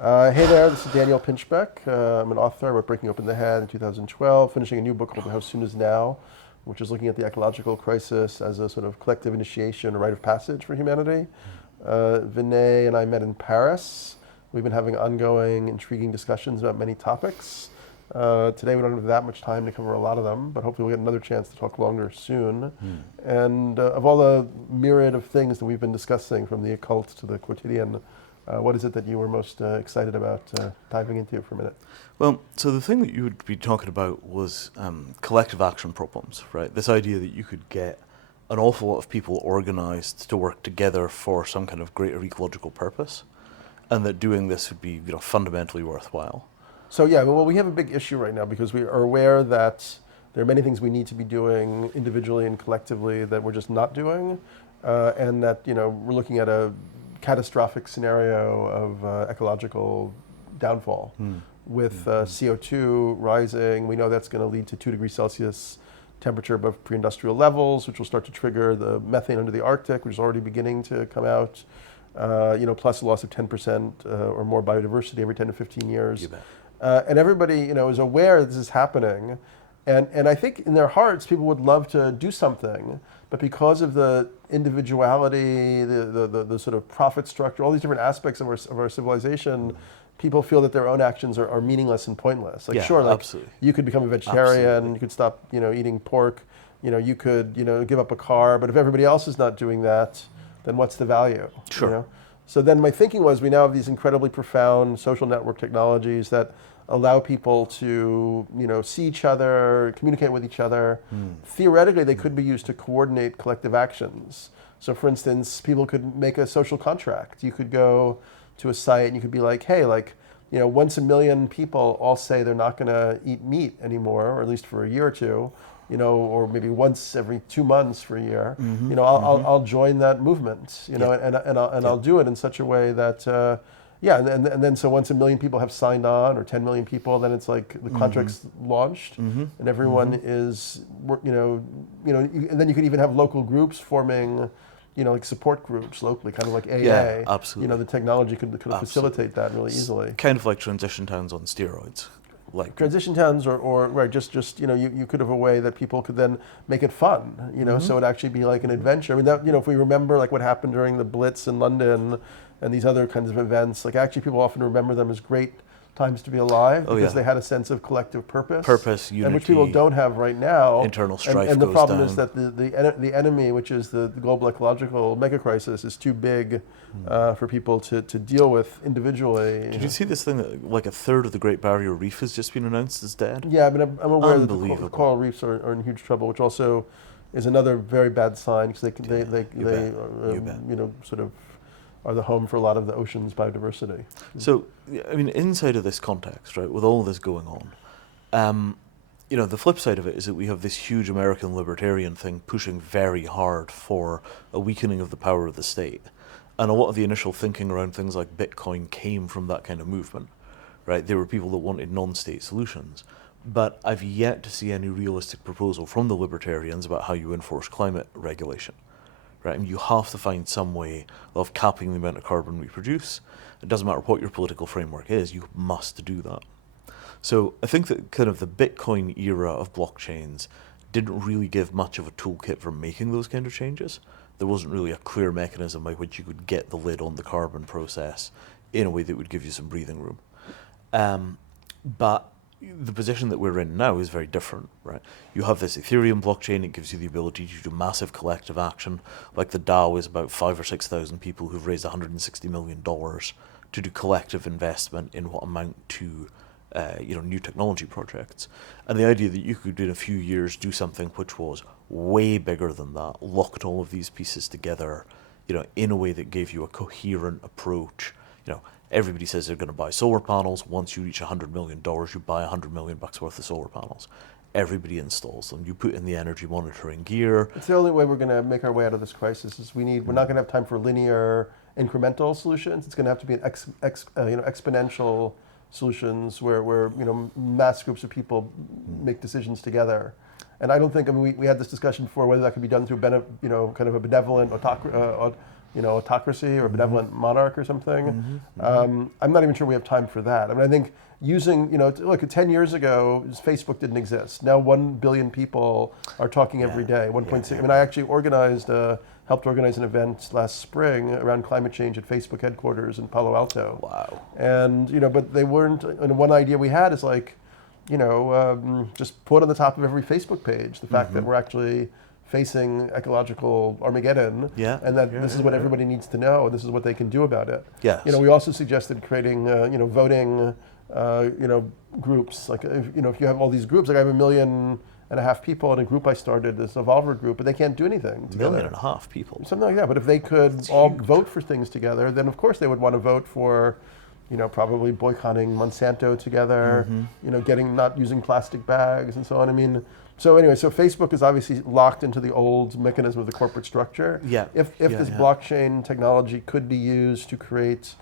Hey there, this is Daniel Pinchbeck. I'm an author. I wrote Breaking Open the Head in 2012, finishing a new book called How Soon Is Now, which is looking at the ecological crisis as a sort of collective initiation, a rite of passage for humanity. Vinay and I met in Paris. We've been having ongoing, intriguing discussions about many topics. Today we don't have that much time to cover a lot of them, but hopefully we'll get another chance to talk longer soon. And of all the myriad of things that we've been discussing, from the occult to the quotidian, what is it that you were most excited about diving into for a minute? Well, so the thing that you would be talking about was collective action problems, right? This idea that you could get an awful lot of people organized to work together for some kind of greater ecological purpose, and that doing this would be, fundamentally worthwhile. So yeah, well, we have a big issue right now because we are aware that there are many things we need to be doing individually and collectively that we're just not doing, and that we're looking at a catastrophic scenario of ecological downfall with CO2 rising. We know that's going to lead to 2 degrees Celsius temperature above pre-industrial levels, which will start to trigger the methane under the Arctic, which is already beginning to come out. Plus a loss of 10% or more biodiversity every 10 to 15 years. You bet. And everybody, is aware this is happening. And I think in their hearts, people would love to do something, but because of the individuality, the sort of profit structure, all these different aspects of our civilization, people feel that their own actions are meaningless and pointless. Like, Yeah, sure, like absolutely. you could become a vegetarian, Absolutely. you could stop, eating pork, you could, give up a car, but if everybody else is not doing that, then what's the value? Sure. So then my thinking was, we now have these incredibly profound social network technologies that allow people to, see each other, communicate with each other. Theoretically, they could be used to coordinate collective actions. So for instance, people could make a social contract. You could go to a site and you could be like, hey, once a million people all say they're not gonna eat meat anymore, or at least for a year or two, or maybe once every 2 months for a year, I'll join that movement, and I'll do it in such a way that, and then so once a million people have signed on, or 10 million people, then it's like the contract's launched, and everyone is, and then you could even have local groups forming, like support groups locally, kind of like AA. Yeah, absolutely. The technology could facilitate that really easily. Kind of like transition towns on steroids. Like Transition towns, or right, just you could have a way that people could then make it fun, so it'd actually be like an adventure. I mean, that, if we remember like what happened during the Blitz in London and these other kinds of events, like actually people often remember them as great times to be alive because they had a sense of collective purpose, unity, and which people don't have right now. Internal strife and the goes problem down. is that the enemy, which is the global ecological mega crisis, is too big for people to deal with individually. Did you see this thing that like a third of the Great Barrier Reef has just been announced as dead? Yeah, I mean, I'm aware that the Unbelievable. coral reefs are in huge trouble, which also is another very bad sign because they You bet. sort of are the home for a lot of the ocean's biodiversity. So, I mean, inside of this context, right, with all this going on, the flip side of it is that we have this huge American libertarian thing pushing very hard for a weakening of the power of the state. And a lot of the initial thinking around things like Bitcoin came from that kind of movement, right? There were people that wanted non-state solutions. But I've yet to see any realistic proposal from the libertarians about how you enforce climate regulation. Right, and you have to find some way of capping the amount of carbon we produce. It doesn't matter what your political framework is, you must do that. So I think that kind of the Bitcoin era of blockchains didn't really give much of a toolkit for making those kind of changes. There wasn't really a clear mechanism by which you could get the lid on the carbon process in a way that would give you some breathing room. But the position that we're in now is very different, right? You have this Ethereum blockchain, it gives you the ability to do massive collective action. Like the DAO is about 5,000 or 6,000 people who've raised $160 million to do collective investment in what amount to new technology projects. And the idea that you could in a few years do something which was way bigger than that, locked all of these pieces together, in a way that gave you a coherent approach. Everybody says they're going to buy solar panels. Once you reach $100 million, you buy $100 million worth of solar panels. Everybody installs them. You put in the energy monitoring gear. It's the only way we're going to make our way out of this crisis. We're not going to have time for linear, incremental solutions. It's going to have to be an exponential solutions where mass groups of people make decisions together. And I don't think, we had this discussion before whether that could be done through kind of a benevolent autocracy or a benevolent monarch or something. I'm not even sure we have time for that. I mean, I think using, look, 10 years ago, Facebook didn't exist. Now 1 billion people are talking every day, 1.6. I mean, I actually helped organize an event last spring around climate change at Facebook headquarters in Palo Alto. Wow. And, but they weren't, and one idea we had is like, just put on the top of every Facebook page the fact that we're actually facing ecological Armageddon, and that this is what everybody needs to know, and this is what they can do about it. Yes. We also suggested creating, voting, groups. Like, if you have all these groups, like I have 1.5 million people in a group I started, this Evolver group, but they can't do anything together. 1.5 million people. Something like that. But if they could all vote for things together, then of course they would want to vote for, probably boycotting Monsanto together, not using plastic bags and so on. I mean, so Facebook is obviously locked into the old mechanism of the corporate structure. Yeah. If this blockchain technology could be used to create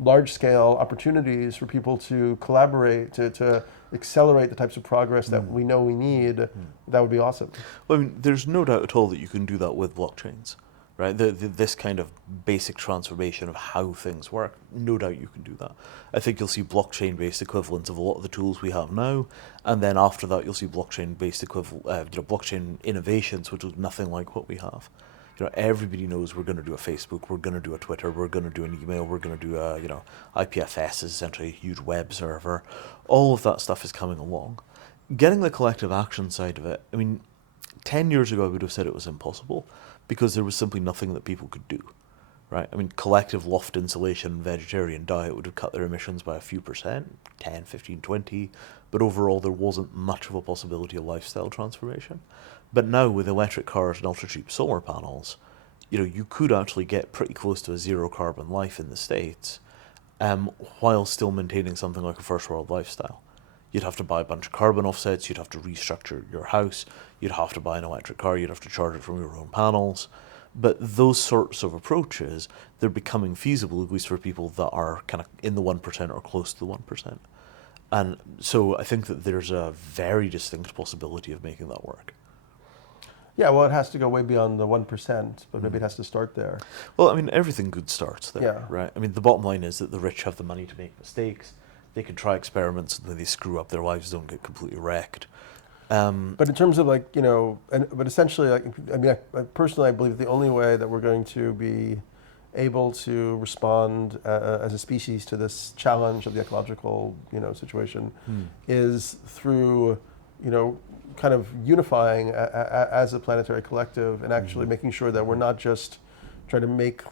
large-scale opportunities for people to collaborate, to accelerate the types of progress that we know we need, that would be awesome. Well, I mean, there's no doubt at all that you can do that with blockchains, right? This kind of basic transformation of how things work, no doubt you can do that. I think you'll see blockchain-based equivalents of a lot of the tools we have now, and then after that you'll see blockchain-based blockchain innovations, which is nothing like what we have. Everybody knows we're going to do a Facebook, we're going to do a Twitter, we're going to do an email, we're going to do a, IPFS is essentially a huge web server. All of that stuff is coming along. Getting the collective action side of it, I mean, 10 years ago I would have said it was impossible because there was simply nothing that people could do, right? I mean, collective loft insulation and vegetarian diet would have cut their emissions by a few percent, 10, 15, 20, but overall there wasn't much of a possibility of lifestyle transformation. But now with electric cars and ultra-cheap solar panels, you could actually get pretty close to a zero carbon life in the States while still maintaining something like a first world lifestyle. You'd have to buy a bunch of carbon offsets, you'd have to restructure your house, you'd have to buy an electric car, you'd have to charge it from your own panels. But those sorts of approaches, they're becoming feasible, at least for people that are kind of in the 1% or close to the 1%. And so I think that there's a very distinct possibility of making that work. Yeah, well, it has to go way beyond the 1%, but maybe it has to start there. Well, I mean, everything good starts there, right? I mean, the bottom line is that the rich have the money to make mistakes. They can try experiments, and then they screw up, their lives don't get completely wrecked. But in terms of but essentially, I personally, I believe the only way that we're going to be able to respond as a species to this challenge of the ecological, situation is through, kind of unifying as a planetary collective and actually making sure that we're not just trying to make,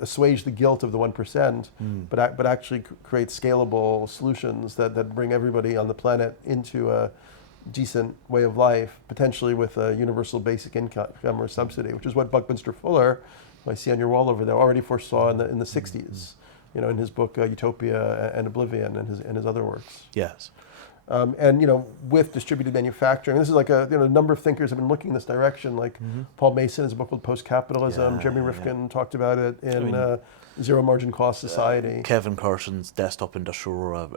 assuage the guilt of the 1%, but actually create scalable solutions that bring everybody on the planet into a decent way of life, potentially with a universal basic income or subsidy, which is what Buckminster Fuller, who I see on your wall over there, already foresaw in the 60s, in his book Utopia and Oblivion and his other works. Yes. And with distributed manufacturing, this is like a number of thinkers have been looking in this direction. Like Paul Mason has a book called Post-Capitalism. Jeremy Rifkin talked about it in Zero Margin Cost Society. Kevin Carson's Desktop Industrial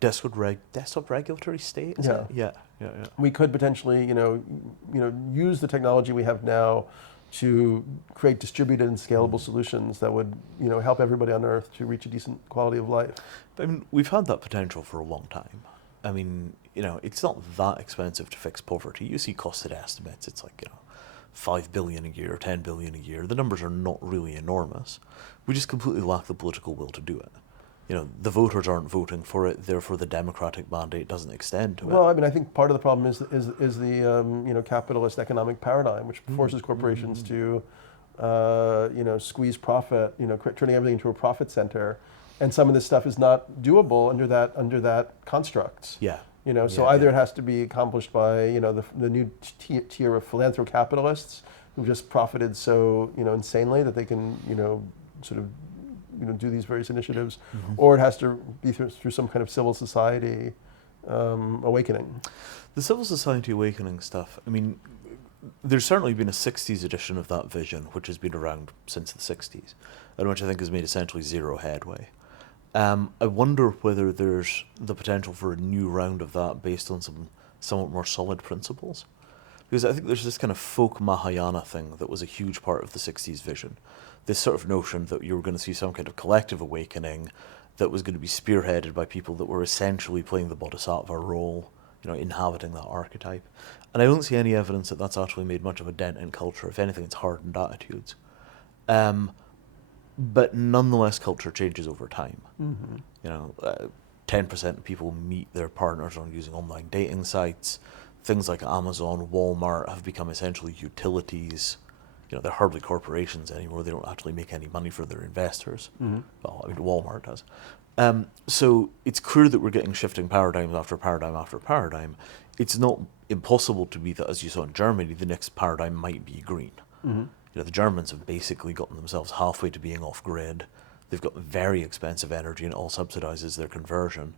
Desktop Regulatory State. Is it? Yeah. We could potentially use the technology we have now to create distributed and scalable solutions that would help everybody on Earth to reach a decent quality of life. I mean, we've had that potential for a long time. I mean, it's not that expensive to fix poverty. You see costed estimates, it's like, 5 billion a year, 10 billion a year. The numbers are not really enormous. We just completely lack the political will to do it. The voters aren't voting for it, therefore the democratic mandate doesn't extend to it. Well, I mean, I think part of the problem is the capitalist economic paradigm, which forces corporations to squeeze profit, turning everything into a profit center. And some of this stuff is not doable under that construct. Yeah. So either it has to be accomplished by the new tier of philanthrocapitalists who just profited so insanely that they can sort of do these various initiatives, or it has to be through some kind of civil society awakening. The civil society awakening stuff. I mean, there's certainly been a 60s edition of that vision, which has been around since the 60s, and which I think has made essentially zero headway. I wonder whether there's the potential for a new round of that based on some somewhat more solid principles. Because I think there's this kind of folk Mahayana thing that was a huge part of the 60s vision. This sort of notion that you were going to see some kind of collective awakening that was going to be spearheaded by people that were essentially playing the bodhisattva role, inhabiting that archetype. And I don't see any evidence that that's actually made much of a dent in culture. If anything, it's hardened attitudes. But nonetheless, culture changes over time. 10% of people meet their partners on using online dating sites. Things like Amazon, Walmart have become essentially utilities. They're hardly corporations anymore. They don't actually make any money for their investors. Well, I mean, Walmart does. So it's clear that we're getting shifting paradigms after paradigm after paradigm. It's not impossible to be that, as you saw in Germany, the next paradigm might be green. The Germans have basically gotten themselves halfway to being off-grid. They've got very expensive energy and it all subsidizes their conversion.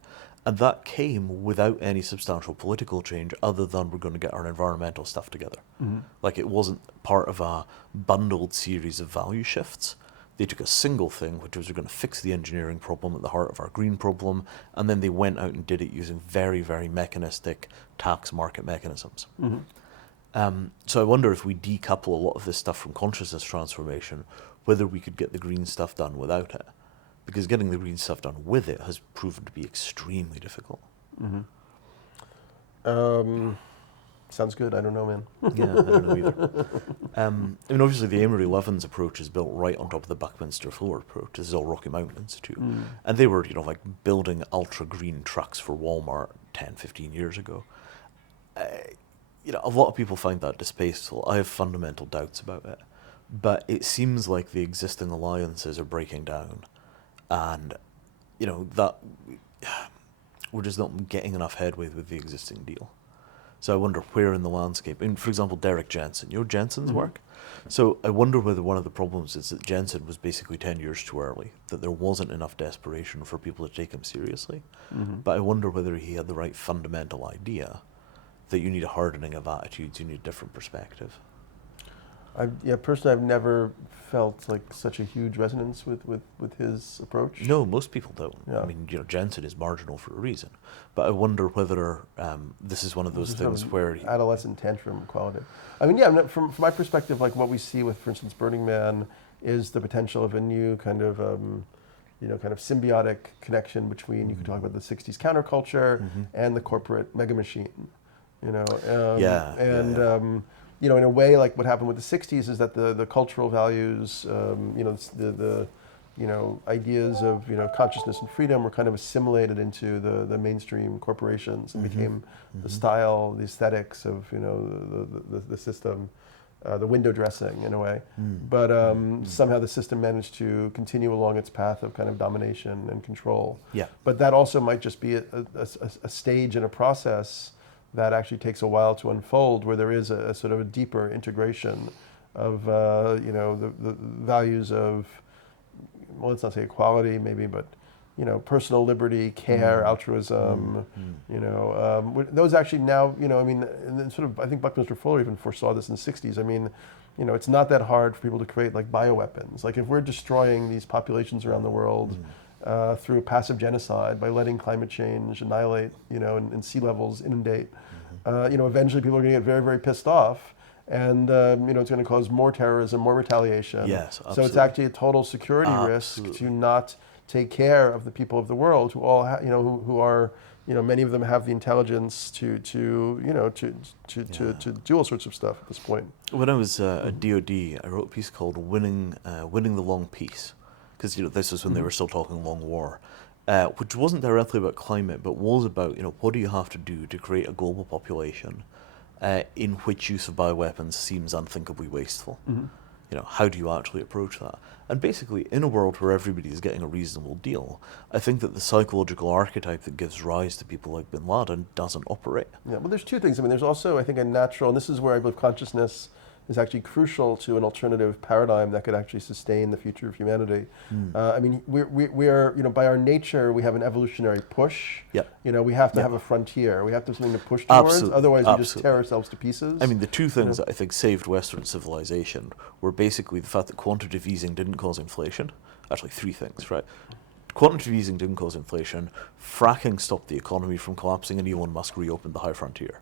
And that came without any substantial political change other than we're going to get our environmental stuff together. Like, it wasn't part of a bundled series of value shifts. They took a single thing, which was we're going to fix the engineering problem at the heart of our green problem, and then they went out and did it using very, very mechanistic tax market mechanisms. So I wonder if we decouple a lot of this stuff from consciousness transformation, whether we could get the green stuff done without it. Because getting the green stuff done with it has proven to be extremely difficult. Sounds good. I don't know, man. Yeah, I don't know either. I mean, obviously, the Amory Lovins approach is built right on top of the Buckminster Fuller approach. This is all Rocky Mountain Institute. And they were, like building ultra-green trucks for Walmart 10, 15 years ago. A lot of people find that distasteful. I have fundamental doubts about it. But it seems like the existing alliances are breaking down. And, that we're just not getting enough headway with the existing deal. So I wonder where in the landscape, for example, Derek Jensen, Jensen's work? So I wonder whether one of the problems is that Jensen was basically 10 years too early, that there wasn't enough desperation for people to take him seriously. But I wonder whether he had the right fundamental idea that you need a hardening of attitudes, you need a different perspective. Personally, I've never felt like such a huge resonance with his approach. No, most people don't. Yeah. I mean, Jensen is marginal for a reason. But I wonder whether this is one of those things where... Adolescent tantrum quality. I mean, from my perspective, like what we see with, for instance, Burning Man is the potential of a new kind of, kind of symbiotic connection between, you could talk about the 60s counterculture and the corporate mega machine. In a way, like what happened with the 60s is that the cultural values, the ideas of, consciousness and freedom were kind of assimilated into the mainstream corporations and became the style, the aesthetics of, the system, the window dressing in a way. But somehow the system managed to continue along its path of kind of domination and control. Yeah. But that also might just be a stage in a process that actually takes a while to unfold, where there is a sort of a deeper integration of the values of, well, let's not say equality maybe, but personal liberty, care, altruism. Those actually now, and sort of, I think Buckminster Fuller even foresaw this in the 60s. I mean, it's not that hard for people to create like bioweapons. Like if we're destroying these populations around the world through passive genocide by letting climate change annihilate, and sea levels inundate, eventually people are going to get very, very pissed off. And it's going to cause more terrorism, more retaliation. Yes, absolutely. So it's actually a total security risk to not take care of the people of the world who all who are many of them have the intelligence to do all sorts of stuff at this point. When I was at DoD, I wrote a piece called "Winning the Long Peace," because this was when they were still talking long war, which wasn't directly about climate, but was about what do you have to do to create a global population in which use of bioweapons seems unthinkably wasteful. How do you actually approach that? And basically, in a world where everybody is getting a reasonable deal, I think that the psychological archetype that gives rise to people like Bin Laden doesn't operate. Yeah, well, there's two things. I mean, there's also, I think, a natural, and this is where I believe consciousness is actually crucial to an alternative paradigm that could actually sustain the future of humanity. I mean, we're by our nature, we have an evolutionary push. Yep. We have to have a frontier. We have to have something to push towards. Absolutely. Otherwise, we just tear ourselves to pieces. I mean, the two things that I think saved Western civilization were basically the fact that quantitative easing didn't cause inflation. Actually, three things, right? Quantitative easing didn't cause inflation. Fracking stopped the economy from collapsing, and Elon Musk reopened the high frontier.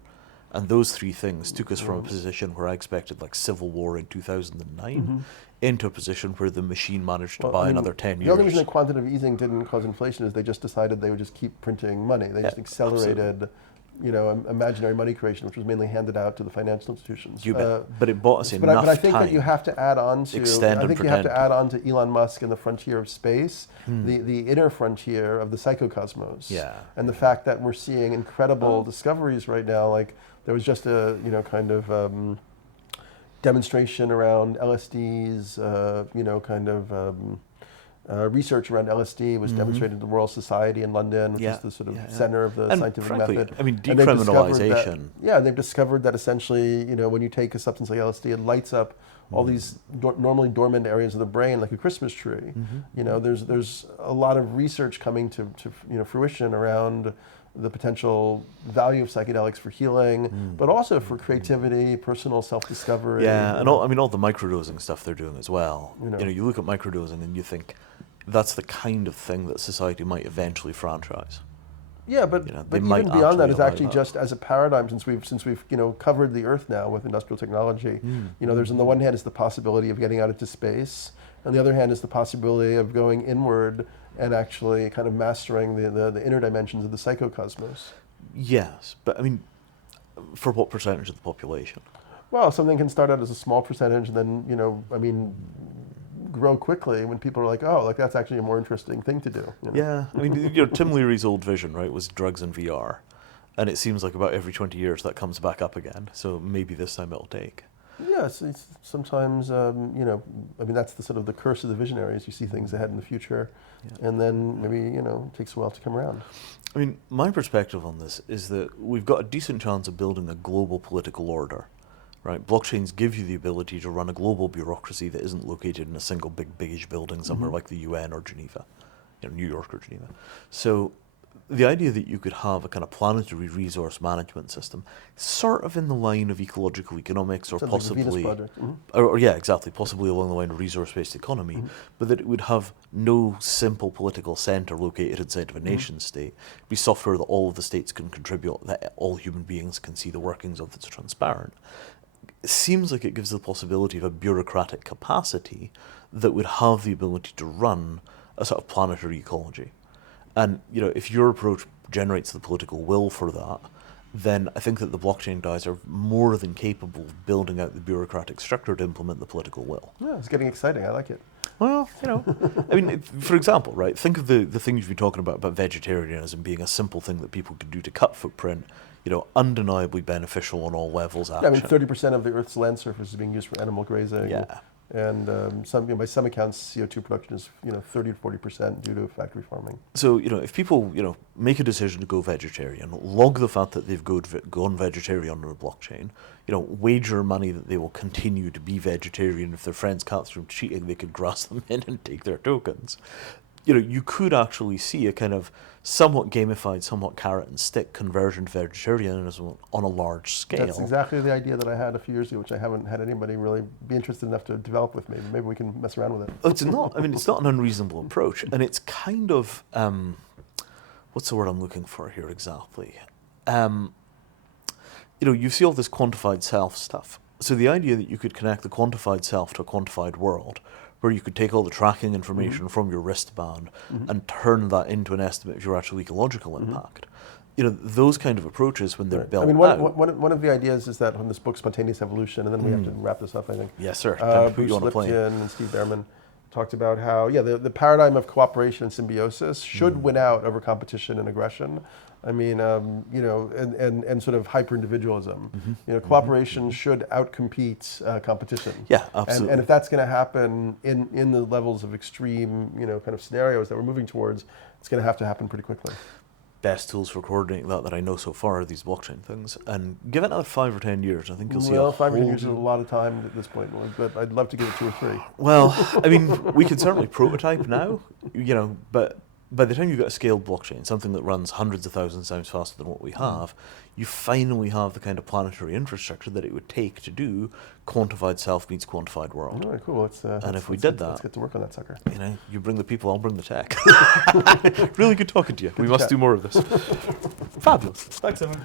And those three things took us from a position where I expected like civil war in 2009 into a position where the machine managed to buy another 10 years. The only reason that quantitative easing didn't cause inflation is they just decided they would just keep printing money. They just accelerated, imaginary money creation, which was mainly handed out to the financial institutions. But it bought us enough time. But I think that you have to add on to. Extend I think and you have to pretend. add on to Elon Musk and the frontier of space, the inner frontier of the psychocosmos. Yeah. And the fact that we're seeing incredible discoveries right now. Like there was just a demonstration around LSD's, research around LSD was demonstrated in the Royal Society in London, which is the sort of center of the scientific frankly, method. I mean, And they've discovered decriminalization. they've discovered that essentially, when you take a substance like LSD, it lights up all these normally dormant areas of the brain like a Christmas tree. There's a lot of research coming to fruition around the potential value of psychedelics for healing, but also for creativity, personal self-discovery. Yeah, and all the microdosing stuff they're doing as well. You know. You look at microdosing and you think that's the kind of thing that society might eventually franchise. Yeah, but they even might beyond that is allow actually that. just as a paradigm, since we've covered the Earth now with industrial technology. There's on the one hand is the possibility of getting out into space, on the other hand is the possibility of going inward and actually kind of mastering the inner dimensions of the psychocosmos. Yes, but I mean, for what percentage of the population? Well, something can start out as a small percentage, and then grow quickly when people are like, oh, like that's actually a more interesting thing to do. Yeah, I mean, Tim Leary's old vision, right, was drugs and VR, and it seems like about every 20 years that comes back up again. So maybe this time it'll take. Yes, it's sometimes that's the sort of the curse of the visionaries. You see things ahead in the future, and then maybe it takes a while to come around. I mean, my perspective on this is that we've got a decent chance of building a global political order. Right, blockchains give you the ability to run a global bureaucracy that isn't located in a single big biggish building somewhere like the UN or Geneva, New York or Geneva. So the idea that you could have a kind of planetary resource management system, sort of in the line of ecological economics, or Sounds possibly, like the Venus Project. or yeah, exactly, possibly along the line of resource-based economy, but that it would have no simple political center located inside of a nation state. It'd be software that all of the states can contribute, that all human beings can see the workings of, that's transparent. It seems like it gives the possibility of a bureaucratic capacity that would have the ability to run a sort of planetary ecology. And if your approach generates the political will for that, then I think that the blockchain guys are more than capable of building out the bureaucratic structure to implement the political will. Yeah, it's getting exciting. I like it. Well, I mean, for example, right, think of the things you've been talking about vegetarianism being a simple thing that people could do to cut footprint, undeniably beneficial on all levels. Yeah, I mean, 30% of the Earth's land surface is being used for animal grazing. Yeah. And by some accounts, CO2 production is 30 to 40% due to factory farming. So if people make a decision to go vegetarian, log the fact that they've gone vegetarian on a blockchain, wager money that they will continue to be vegetarian. If their friends catch them cheating, they could grass them in and take their tokens. You could actually see a kind of somewhat gamified, somewhat carrot and stick conversion to vegetarianism on a large scale. That's exactly the idea that I had a few years ago, which I haven't had anybody really be interested enough to develop with me. Maybe we can mess around with it. It's not. I mean, it's not an unreasonable approach, and it's kind of what's the word I'm looking for here exactly? You see all this quantified self stuff. So the idea that you could connect the quantified self to a quantified world, where you could take all the tracking information from your wristband and turn that into an estimate of your actual ecological impact. Those kind of approaches, when they're built I mean, out. one of the ideas is that from this book, Spontaneous Evolution, and then we have to wrap this up, I think. Yes, sir. Time to put Bruce you on a plane. Lipton and Steve Behrman talked about how, the paradigm of cooperation and symbiosis should win out over competition and aggression. I mean, and sort of hyper-individualism. Cooperation should outcompete competition. Yeah, absolutely. And if that's going to happen in the levels of extreme, kind of scenarios that we're moving towards, it's going to happen pretty quickly. Best tools for coordinating that I know so far are these blockchain things. And give it another 5 or 10 years, I think you'll see. Well, 5 or 10 years is a lot of time at this point, but I'd love to give it 2 or 3. Well, I mean, we can certainly prototype now, but by the time you've got a scaled blockchain, something that runs hundreds of thousands times faster than what we have, you finally have the kind of planetary infrastructure that it would take to do quantified self meets quantified world. All right, cool. If we did that, let's get to work on that sucker. You bring the people, I'll bring the tech. Really good talking to you. We must do more of this. Fabulous. Thanks, Evan.